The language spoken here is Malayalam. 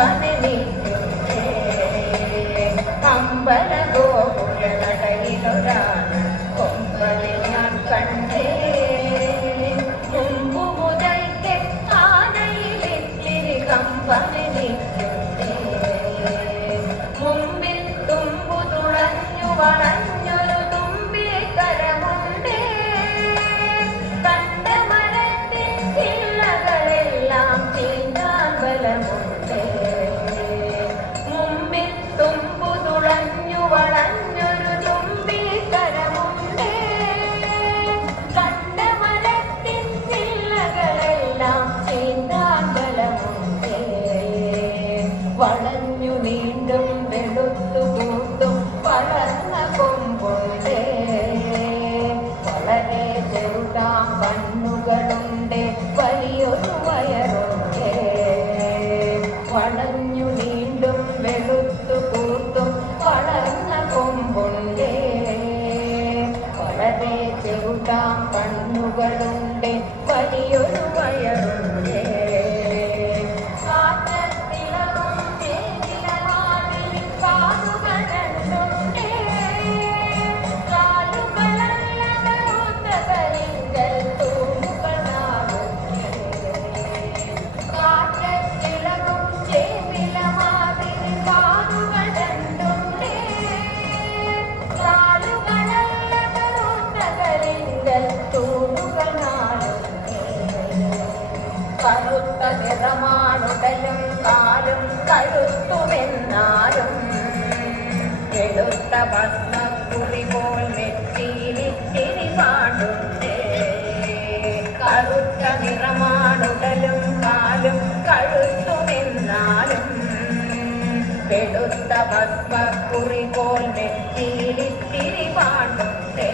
Juan. കണ്ണുകളുടെ വലിയൊരു കറുത്ത നിറമാണുടലും കാലും കഴുത്തുമെന്നാലും കെടുത്ത വസ്ത്രക്കുറി പോൽ നെറ്റിയിലിത്തിരി പാടുണ്ട് കറുത്ത നിറമാണുടലും കാലും കഴുത്തുമെന്നാലും കെടുത്ത വസ്ത്രക്കുറി പോൽ നെറ്റിയിലിത്തിരി പാടുണ്ട്